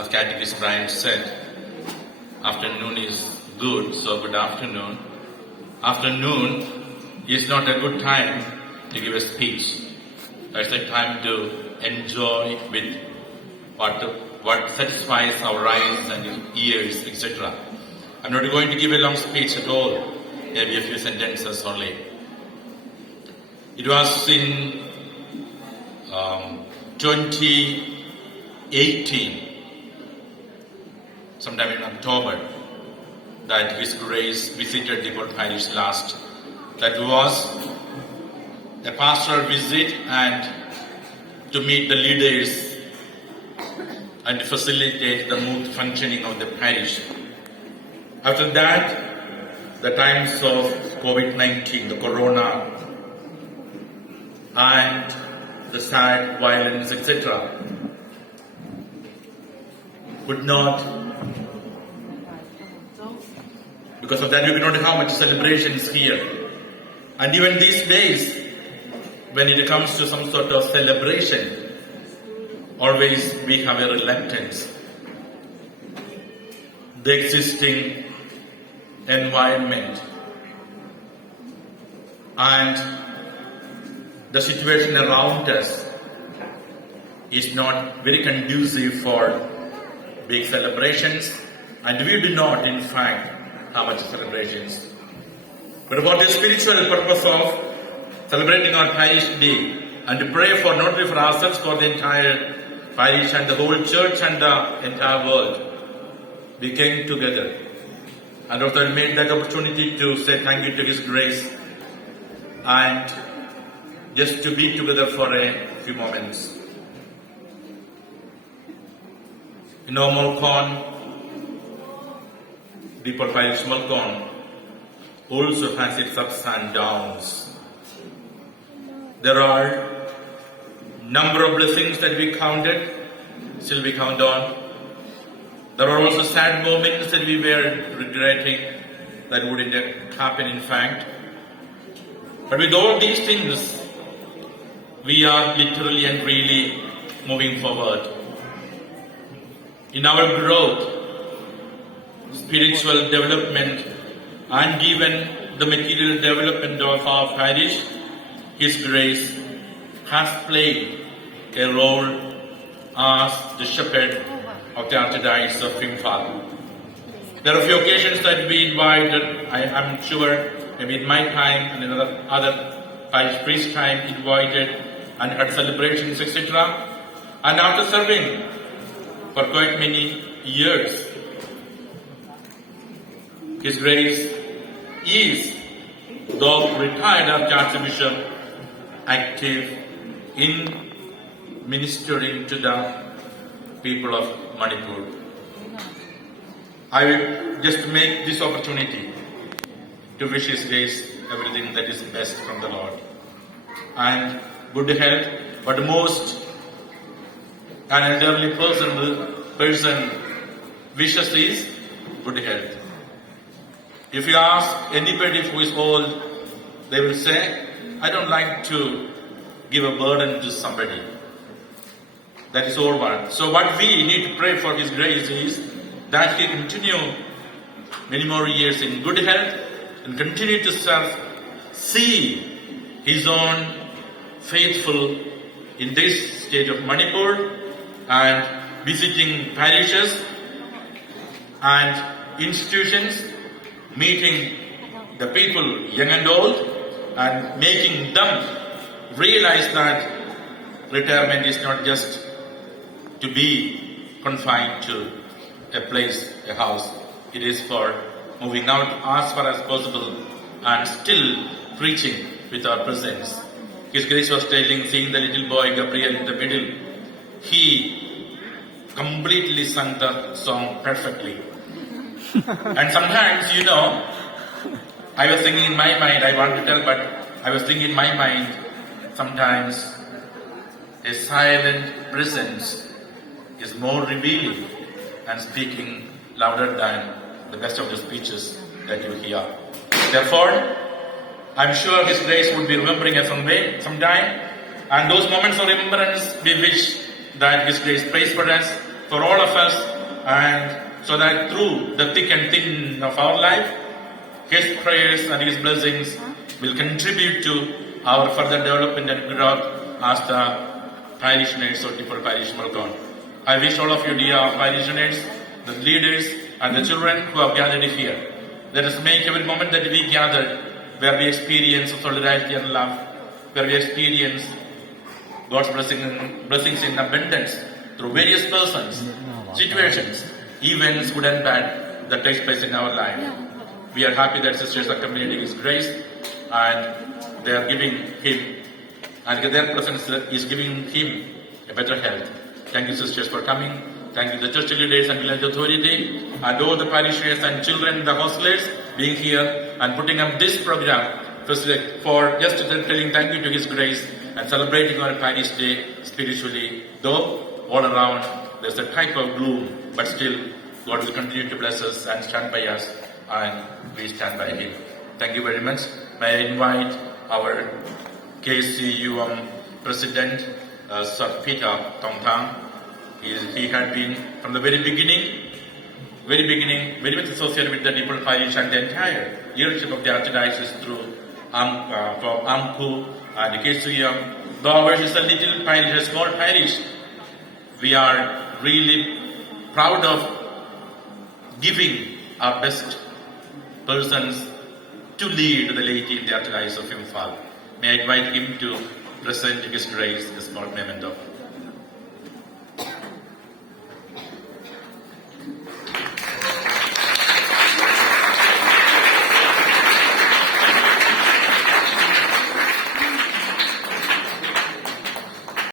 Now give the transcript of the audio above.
as Catechist Brian said, afternoon is good, so good afternoon. Afternoon is not a good time to give a speech. It's a time to enjoy with what satisfies our eyes and ears, etc. I'm not going to give a long speech at all, maybe a few sentences only. It was in 2018, sometime in October, that His Grace visited the Port Parish last. That was a pastoral visit and to meet the leaders and to facilitate the smooth functioning of the parish. After that, the times of COVID-19, the corona, and the sad violence, etc., could not, because of that we could not have much celebrations here. And even these days, when it comes to some sort of celebration, always we have a reluctance. The existing environment and the situation around us is not very conducive for big celebrations, and we do not, in fact, have much celebrations. But for the spiritual purpose of celebrating our parish day and to pray for not only for ourselves, for the entire parish and the whole church and the entire world, we came together. And also made that opportunity to say thank you to His Grace and just to be together for a few moments. In our Malcon, the Port Parish Malcon also has its ups and downs. There are number of blessings that we counted, still we count on. There are also sad moments that we were regretting that wouldn't happen in fact. But with all these things, we are literally and really moving forward. In our growth, spiritual development, and even the material development of our parish, His Grace has played a role as the shepherd of the Archdiocese of Imphal. There are a few occasions that we invited, I'm sure, maybe in my time and in other parish priest time, invited and had celebrations, etc. And after serving for quite many years, His Grace is, though retired Archbishop, active in ministering to the people of Manipur. I will just make this opportunity to wish His Grace everything that is best from the Lord and good health, but most an elderly person wishes is good health. If you ask anybody who is old, they will say, I don't like to give a burden to somebody. That is all one. So what we need to pray for His Grace is that He continue many more years in good health and continue to serve, see His own faithful in this state of Manipur and visiting parishes and institutions, meeting the people young and old and making them realize that retirement is not just to be confined to a place, a house. It is for moving out as far as possible and still preaching with our presence. His Grace was telling, seeing the little boy Gabriel in the middle, he completely sang the song perfectly. And sometimes, I was thinking in my mind, I want to tell, but I was thinking in my mind, sometimes a silent presence is more revealing and speaking louder than the best of the speeches that you hear. Therefore, I'm sure His Grace would be remembering us sometime, and those moments of remembrance we wish that His Grace prays for us, for all of us, and so that through the thick and thin of our life, His prayers and His blessings will contribute to our further development and growth as the parishioners of Tipur Parish, Malkon. I wish all of you, dear parishioners, the leaders, and the children who have gathered here, let us make every moment that we gather where we experience solidarity and love, where we experience God's blessings in abundance through various persons, situations, events, good and bad, that takes place in our life. We are happy that sisters are communicating His grace, and they are giving Him, and their presence is giving Him a better health. Thank you, sisters, for coming. Thank you, the church leaders and village authority, and all the parishioners and children, the hostlers, being here and putting up this program for just telling thank you to His grace and celebrating our Parish Day spiritually. Though all around there's a type of gloom, but still God will continue to bless us and stand by us, and we stand by Him. Thank you very much. May I invite our KCUM President, Sir Peter Tongtang. He had been from the very beginning, very much associated with the Tipur Parish and the entire leadership of the Archdiocese through Ampu and KCUM. Though ours is a little parish, a small parish, we are really proud of giving our best persons to lead the laity in the Archdiocese of Imphal. May I invite him to present His grace, a small memento.